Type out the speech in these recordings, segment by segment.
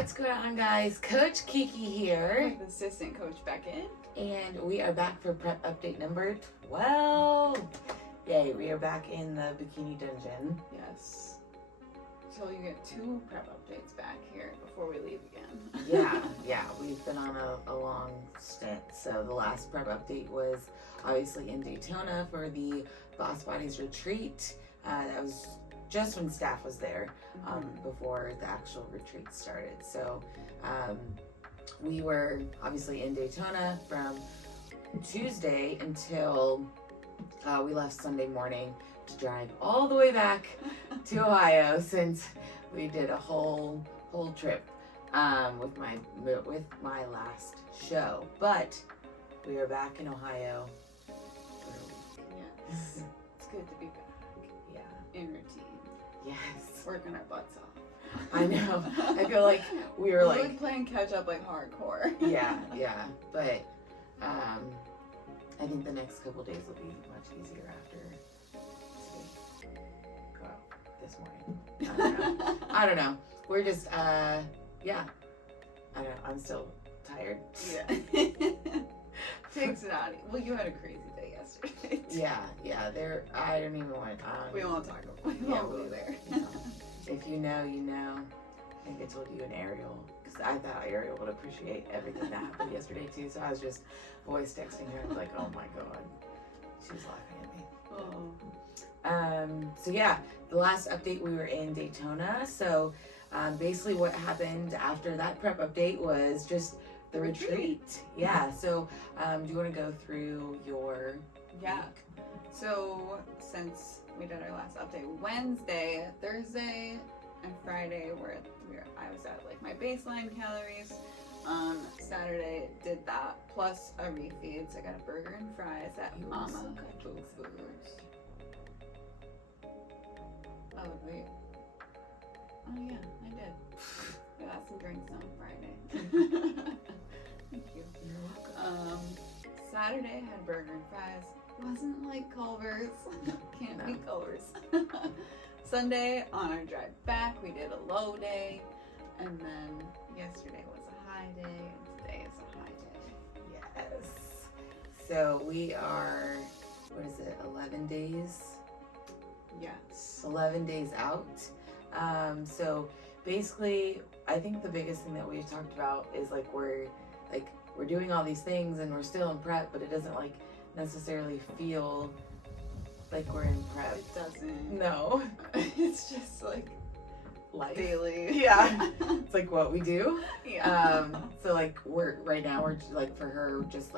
What's going on, guys? Coach Kiki here. With Assistant Coach Beckyn. And we are back for prep update number 12. Yay, we are back in the Bikini Dungeon. Yes. So you get 2 prep updates back here before we leave again. Yeah, we've been on a long stint. So the last prep update was obviously in Daytona for the Boss Bodies retreat. That was just when staff was there, before the actual retreat started. So we were obviously in Daytona from Tuesday until we left Sunday morning to drive all the way back to Ohio, since we did a whole trip with my last show. But we are back in Ohio for a week. Yes. It's good to be back. Yeah. In routine. Yes. Working our butts off. I know. I feel like we were like playing catch up like hardcore. yeah. But I think the next couple days will be much easier after we go out this morning. I don't know. We're just yeah. I don't know. I'm still tired. Yeah. Takes it out. Well, you had a crazy day yesterday. Yeah. I don't even want. We won't talk about it. We won't go there. You know, if you know, you know. I think I told you and Ariel, because I thought Ariel would appreciate everything that happened yesterday too. So I was just voice texting her. I was like, oh my god, she was laughing at me. So yeah, the last update, we were in Daytona. So basically, what happened after that prep update was just the retreat. Yeah. So do you want to go through your week? So since we did our last update Wednesday, Thursday, and Friday I was at like my baseline calories. Saturday did that plus a refeed. So I got a burger and fries at Mama Foods. Oh wait. Oh yeah, I did. I got some drinks on Friday. Thank you. You're welcome. Saturday had burger and fries. Wasn't like Culver's. Can't be Culver's. Sunday, on our drive back, we did a low day. And then yesterday was a high day. And today is a high day. Yes. So we are, 11 days? Yes. 11 days out. So basically, I think the biggest thing that we've talked about is we're doing all these things and we're still in prep, but it doesn't necessarily feel like we're in prep. It doesn't. No. It's just life. Daily. Yeah. It's what we do. Yeah. So we're for her just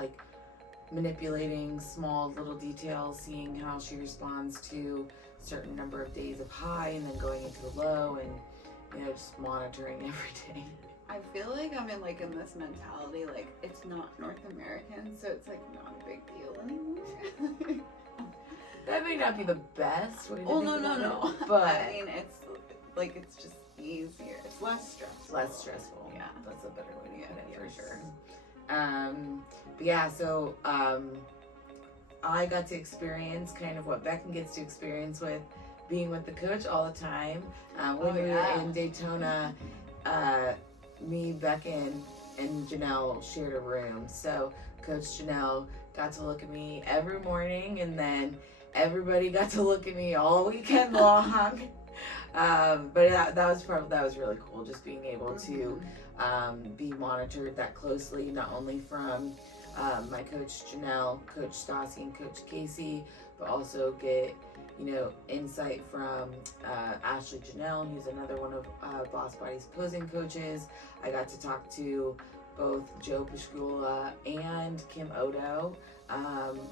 manipulating small little details, seeing how she responds to a certain number of days of high and then going into the low, and just monitoring every day. I feel like I'm in this mentality, it's not North American, so it's not a big deal anymore. That may not be the best way to Oh, think about no. it, but I mean, it's just easier. It's less stressful. Less stressful. Yeah. That's a better way to put it, yes. for sure. But yeah, so I got to experience kind of what Beckyn gets to experience with being with the coach all the time. When we were in Daytona, me, Beckyn, and Janelle shared a room. So Coach Janelle got to look at me every morning, and then everybody got to look at me all weekend long. But that was really cool, just being able to be monitored that closely, not only from my coach Janelle, Coach Stassi, and Coach Casey, but also get insight from Ashley Janelle, who's another one of Boss Body's posing coaches. I got to talk to both Joe Pashkula and Kim Odo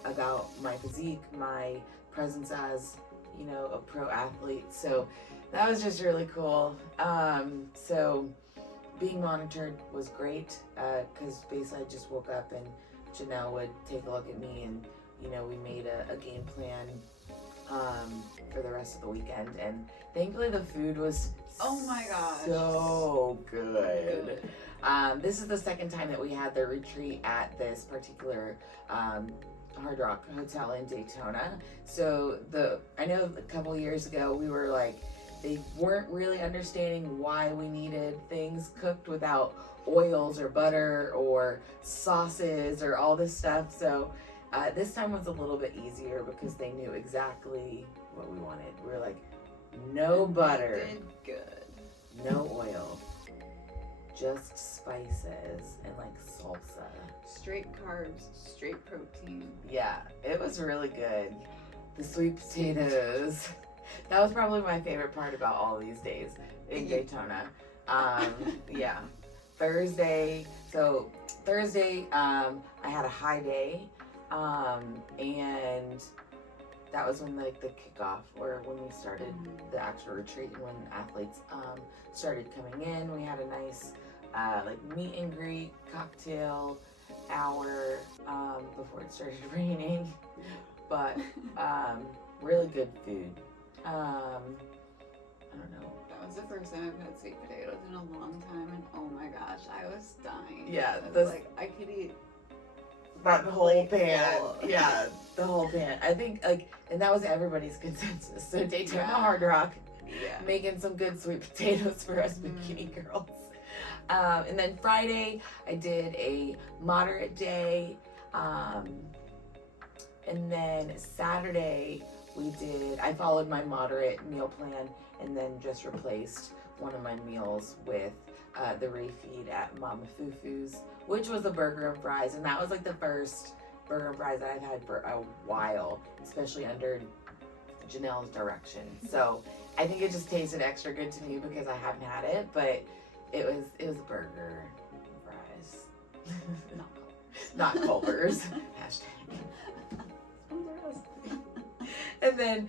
about my physique, my presence as a pro athlete. So that was just really cool. So being monitored was great, because basically I just woke up and Janelle would take a look at me, and we made a game plan for the rest of the weekend, and thankfully the food was so good. This is the second time that we had the retreat at this particular Hard Rock Hotel in Daytona. So I know a couple years ago we were they weren't really understanding why we needed things cooked without oils or butter or sauces or all this stuff. So this time was a little bit easier because they knew exactly what we wanted. We were like, no butter, Did good. no oil, just spices and like salsa. Straight carbs, straight protein. Yeah, it was really good. The sweet potatoes. That was probably my favorite part about all these days in Daytona. Yeah. Thursday, I had a high day, and that was when like the kickoff, or when we started the actual retreat, and when athletes started coming in. We had a nice like meet and greet cocktail hour before it started raining, but really good food. I don't know. That was the first time I've had sweet potatoes in a long time, and oh my gosh, I was dying. Yeah, I was like, I could eat that whole pan. full. Yeah, the whole pan. I think and that was everybody's consensus. So Daytona Hard Rock, making some good sweet potatoes for us bikini girls. And then Friday, I did a moderate day. And then Saturday, I followed my moderate meal plan and then just replaced one of my meals with the refeed at Mama Fufu's, which was a burger and fries. And that was like the first burger and fries that I've had for a while, especially under Janelle's direction. So I think it just tasted extra good to me because I haven't had it, but it was a burger and fries. Not Culver's. Hashtag. And then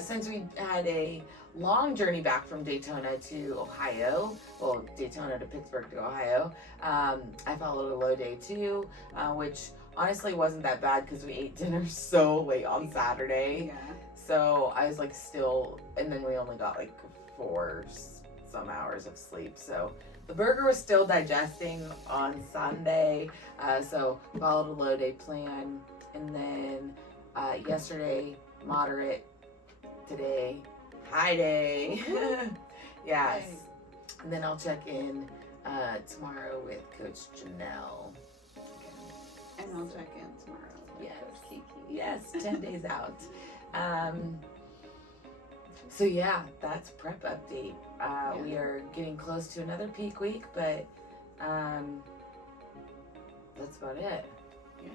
since we had a long journey back from Daytona to Ohio, well, Daytona to Pittsburgh to Ohio, I followed a low day too, which honestly wasn't that bad because we ate dinner so late on Saturday. Yeah. So I was like still, and then we only got like 4 some hours of sleep. So the burger was still digesting on Sunday. So followed a low day plan. And then yesterday, moderate. Today, high day. Yes. Nice. And then I'll check in tomorrow with Coach Janelle. And I'll check in tomorrow with Coach Kiki. Yes, 10 days out. So yeah, that's prep update. We are getting close to another peak week, but that's about it. Yeah.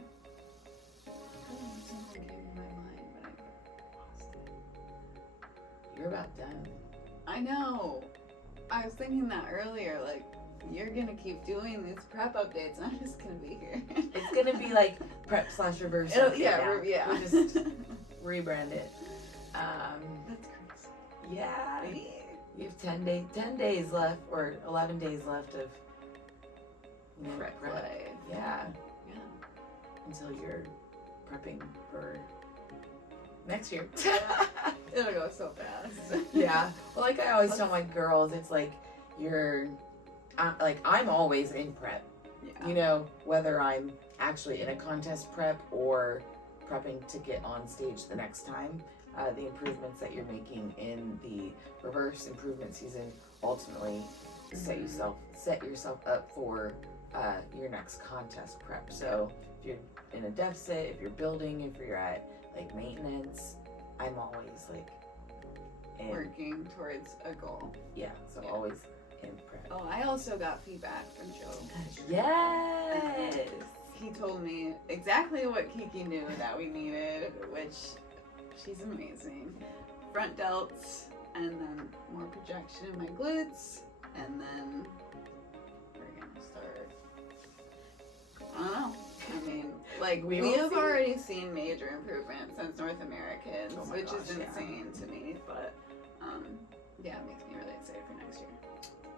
Something came to my mind, but I lost it. You're about done. I know. I was thinking that earlier, like, you're gonna keep doing these prep updates, and I'm just gonna be here. It's gonna be like prep/reverse. Yeah. We'll just rebrand it. That's crazy. Yeah. You have 10 days left, or 11 days left of Prep prep. life. Yeah. Yeah. Until you're prepping for next year. It'll go so fast. Yeah. Well, like I always tell my girls, it's like I'm always in prep. Yeah. You know, whether I'm actually in a contest prep or prepping to get on stage the next time, the improvements that you're making in the reverse improvement season ultimately set yourself up for your next contest prep. So if you're in a deficit, if you're building, if you're at like maintenance, I'm always like working towards a goal. Yeah, so always in prep. Oh, I also got feedback from Joe. Yes. He told me exactly what Kiki knew that we needed, which she's amazing. Front delts, and then more projection in my glutes, and then we're gonna start. I don't know. I mean, like, we have already seen major improvements since North Americans, which is insane to me, but yeah, it makes me really excited for next year.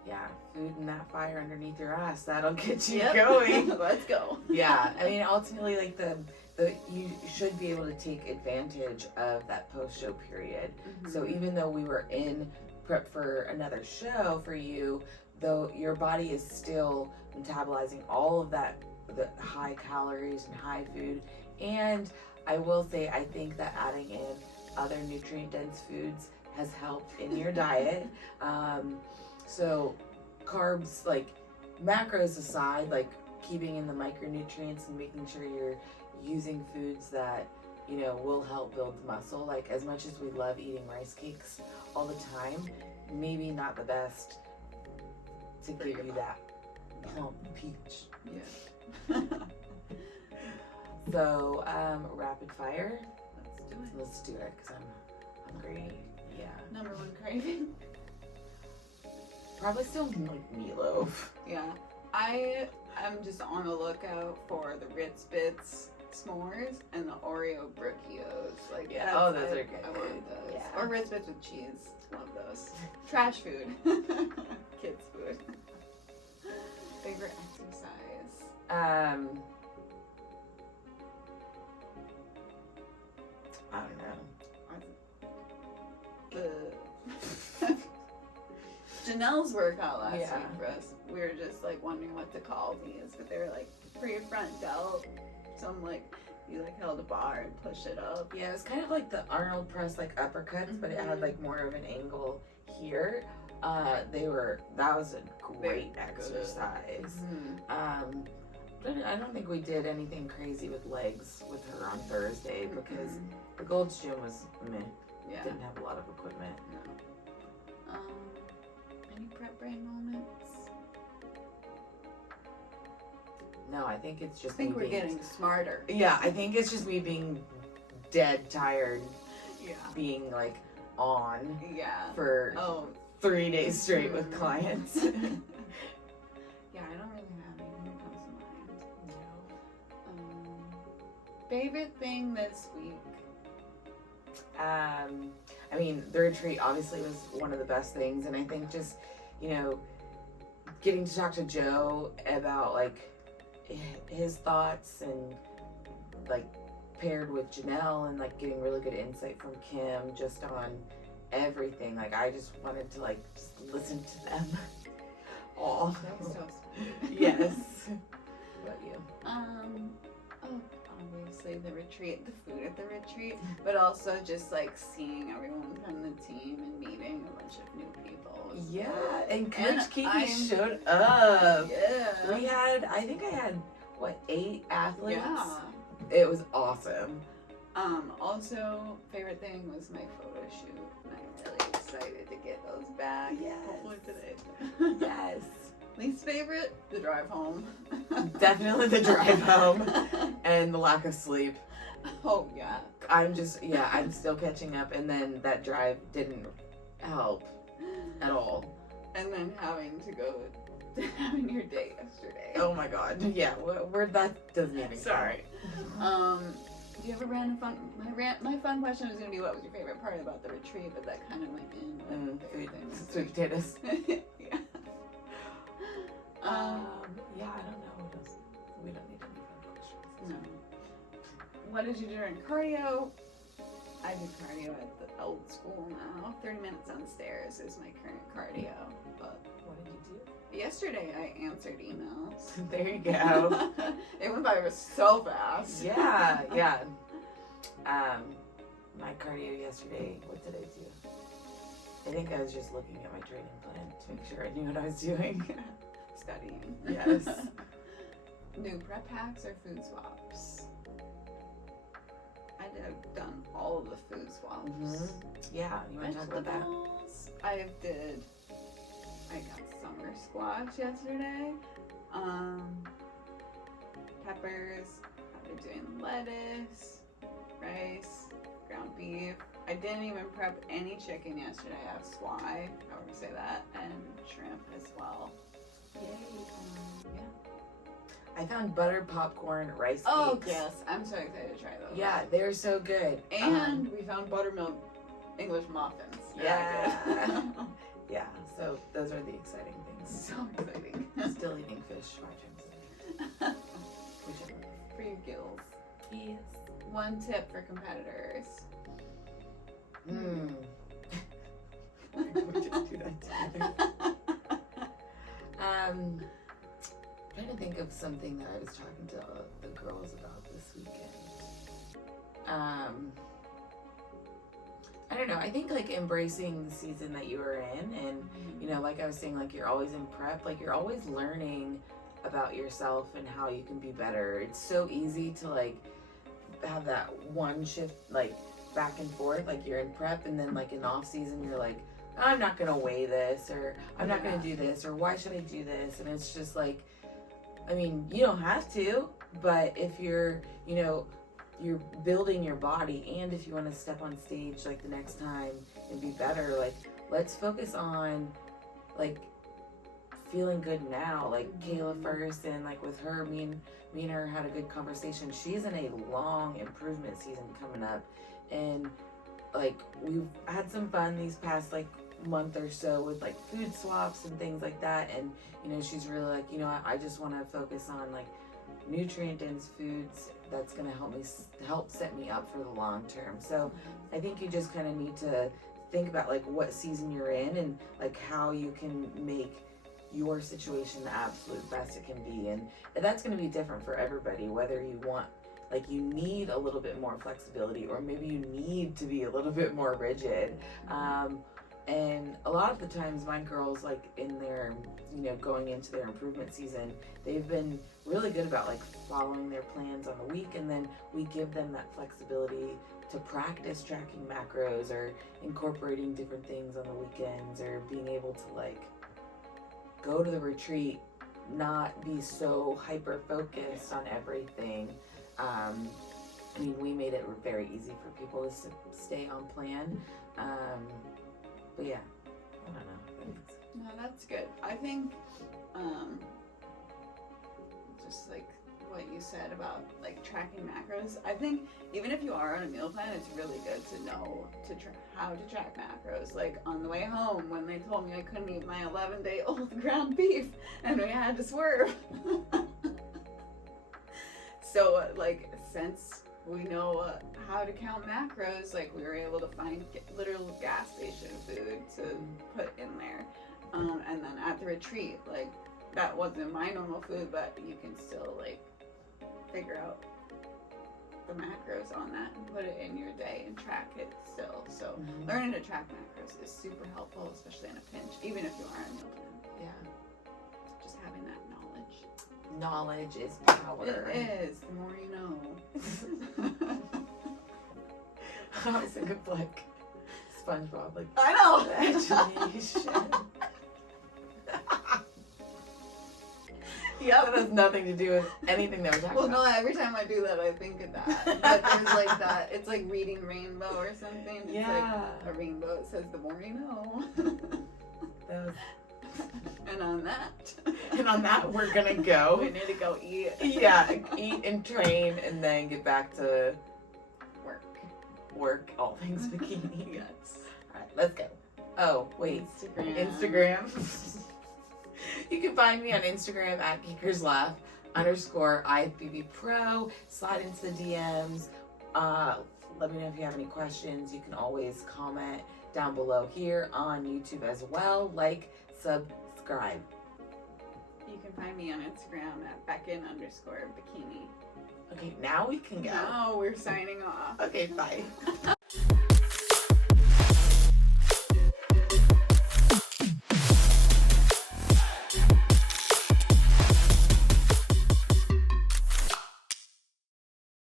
Yeah, food and that fire underneath your ass, that'll get you going. Let's go. Yeah, I mean, ultimately, like you should be able to take advantage of that post-show period. Mm-hmm. So even though we were in prep for another show for you, though your body is still metabolizing all of that, the high calories and high food. And I will say, I think that adding in other nutrient-dense foods has helped in your diet. So carbs, like macros aside, like keeping in the micronutrients and making sure you're using foods that, you know, will help build muscle. Like, as much as we love eating rice cakes all the time, maybe not the best to give you that plump peach. Yeah. So, rapid fire. Let's do it. Let's do it, because I'm hungry. Yeah. Number one craving. Probably still like meatloaf. Yeah. I am just on the lookout for the Ritz Bits s'mores and the Oreo Brookios. Like, Yeah. that's- Oh, those are good. I want those. Yeah. Or Ritz Bits with cheese. Love those. Trash food. Kids food. Favorite exercise. I don't know. The Janelle's workout last Yeah. week for us. We were just like wondering what to call these, but they were like for your front delt. So I'm like, you like held a bar and push it up. Yeah, it was kind of like the Arnold press, like uppercuts, but it had like more of an angle here. That was a great exercise. Mm-hmm. But I don't think we did anything crazy with legs with her on Thursday because the Gold's Gym was meh. Yeah. Didn't have a lot of equipment. No. Any prep brain moments? No, I think it's just I think me we're being, getting smarter. Yeah, I think it's just me being dead tired, Yeah. being like on Yeah. for Oh. 3 days straight with clients. Yeah, I don't really have anything that comes to mind. Favorite thing this week? I mean, the retreat obviously was one of the best things, and I think just, you know, getting to talk to Joe about like his thoughts and like paired with Janelle and like getting really good insight from Kim just on everything. Like, I just wanted to like just listen to them all. That was so sweet. Yes. What about you? Obviously the retreat, the food at the retreat, but also just like seeing everyone from the team and meeting a bunch of new people. Yeah, and Coach And Kiki showed up. Yeah. I think I had, what, 8 athletes? Yeah. It was awesome. Also, favorite thing was my photo shoot, and I'm really excited to get those back. Yes. Hopefully today. Yes. Least favorite? The drive home. Definitely the drive home and the lack of sleep. Oh, yeah. I'm still catching up, and then that drive didn't help at all. And then having to go having your date yesterday. Oh my god. Yeah, where that doesn't even Sorry. Do you have a random fun? My fun question was gonna be what was your favorite part about the retreat, but that kind of went in with food, things. sweet potatoes. Yeah. Yeah, I don't know what else. We don't need any fun questions. No. What did you do during cardio? I do cardio at the old school now. 30 minutes on the stairs is my current cardio. But What did you do? yesterday I answered emails. There you go. It went by so fast. Yeah. My cardio yesterday, what did I do? I think I was just looking at my training plan to make sure I knew what I was doing. Studying. Yes. New prep hacks or food swaps? I've done all of the food swaps. Yeah, you want to talk about that? Vegetables. I got summer squash yesterday. Peppers. I've been doing lettuce, rice, ground beef. I didn't even prep any chicken yesterday. I have swai, however you say that, and shrimp as well. Yay. Yeah. I found buttered popcorn rice cakes. Oh yes, I'm so excited to try those. Yeah, they're so good. And we found buttermilk English muffins. Yeah. Yeah, so those are the exciting things. So exciting. Still eating fish 5 times a day. Whichever. For your gills. Yes. One tip for competitors. We didn't do that together. Trying to think of something that I was talking to the girls about this weekend. I I don't know. I think like embracing the season that you are in, and you know, like I was saying, like you're always in prep, like you're always learning about yourself and how you can be better. It's so easy to like have that one shift like back and forth, like you're in prep and then like in off season you're like, I'm not gonna weigh this, or I'm not gonna do this, or why should I do this? And it's just like, I mean, you don't have to, but if you're, you know, you're building your body, and if you want to step on stage like the next time and be better, like let's focus on like feeling good now. Like Kayla first, and like with her, me and her had a good conversation. She's in a long improvement season coming up, and like we've had some fun these past like month or so with like food swaps and things like that. And you know, she's really like, you know, I just want to focus on like nutrient dense foods that's going to help set me up for the long term. So I think you just kind of need to think about like what season you're in, and like how you can make your situation the absolute best it can be. And that's going to be different for everybody, whether you want, like you need a little bit more flexibility, or maybe you need to be a little bit more rigid. And a lot of the times my girls, like in their, you know, going into their improvement season, they've been really good about like following their plans on the week, and then we give them that flexibility to practice tracking macros or incorporating different things on the weekends, or being able to like go to the retreat, not be so hyper focused on everything. I mean, we made it very easy for people to stay on plan. But yeah, I don't know. No, that's good. I think, just like what you said about like tracking macros, I think even if you are on a meal plan, it's really good to know how to track macros. Like on the way home, when they told me I couldn't eat my 11-day-old ground beef and we had to swerve. So like, since we know how to count macros, like we were able to find literal gas station food to put in there. And then at the retreat, like that wasn't my normal food, but you can still like figure out the macros on that and put it in your day and track it still. So learning to track macros is super helpful, especially in a pinch, even if you are on a meal plan. Yeah. Just having that knowledge. Knowledge is power. It is. The more you know. I was thinking of like SpongeBob, like I know. Actually, you should. Yeah, that has nothing to do with anything that we're talking about. Well, no, every time I do that, I think of that. But there's like that. It's like reading Rainbow or something. It's like a rainbow. It says the more you know. And on that, we're gonna go. We need to go eat. Yeah, eat and train, and then get back to work. All things bikini. Yes. All right, let's go. Oh wait, Instagram. You can find me on Instagram at @geekerslaugh_IFBB Pro. Slide into the DMs. Let me know if you have any questions. You can always comment down below here on YouTube as well. Like, subscribe. You can find me on Instagram at Beckyn_Bikini. Okay, now we can go. Now we're signing off. Okay, bye.